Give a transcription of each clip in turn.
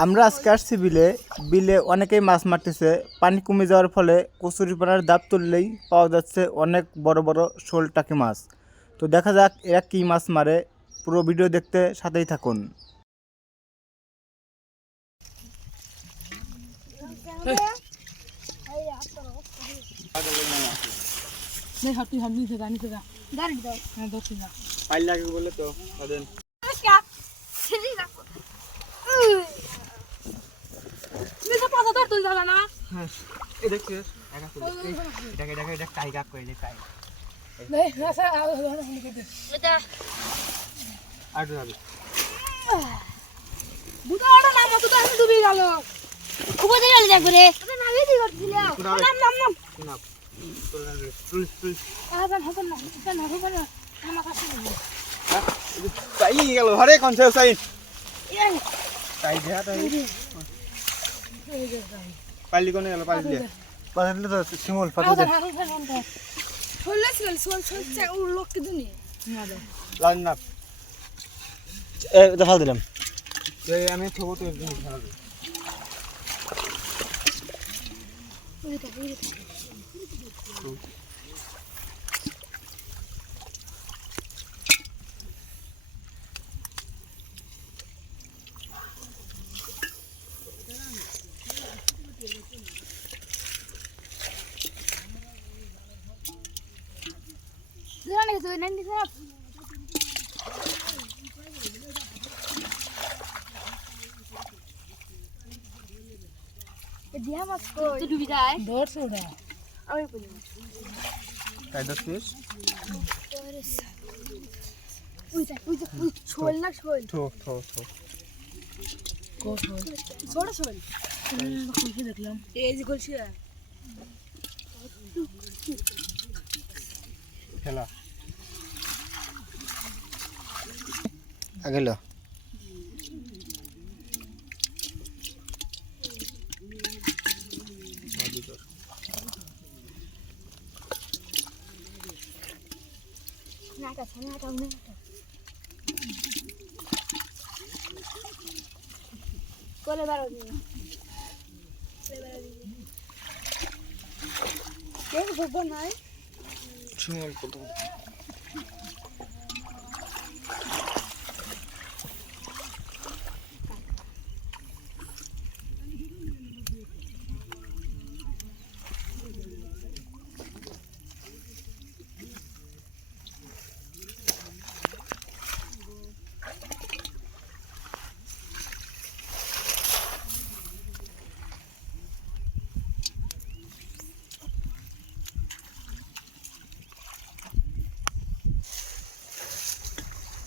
আমরা আজকে আসছি বিলে বিলে অনেকেই মাছ মারতেছে। পানি কমে যাওয়ার ফলে কচুরিপানার দাপ তুললেই পাওয়া যাচ্ছে অনেক বড় বড় শোল টাকি মাছ। তো দেখা যাক এরা কী মাছ মারে। পুরো ভিডিও দেখতে সাথেই থাকুন। শিমুল ফাল দিলাম আমি থবো তো দিয়া মাছ তো ডুবি যায় ধরছ ওটা আমি বলি তাই দশ পিস ওই ছোল না ছোল থো থো থো ছোট ছোল কলসি দেখলাম এই যে কলসি খেলা আগেলো নাটা নাটা নাটা কোলে বারো দিন কেন ভোগ নাই শিমুল কত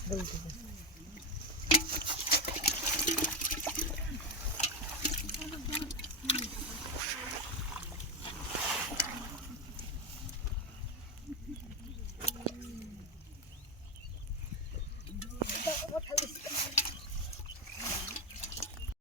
বলতে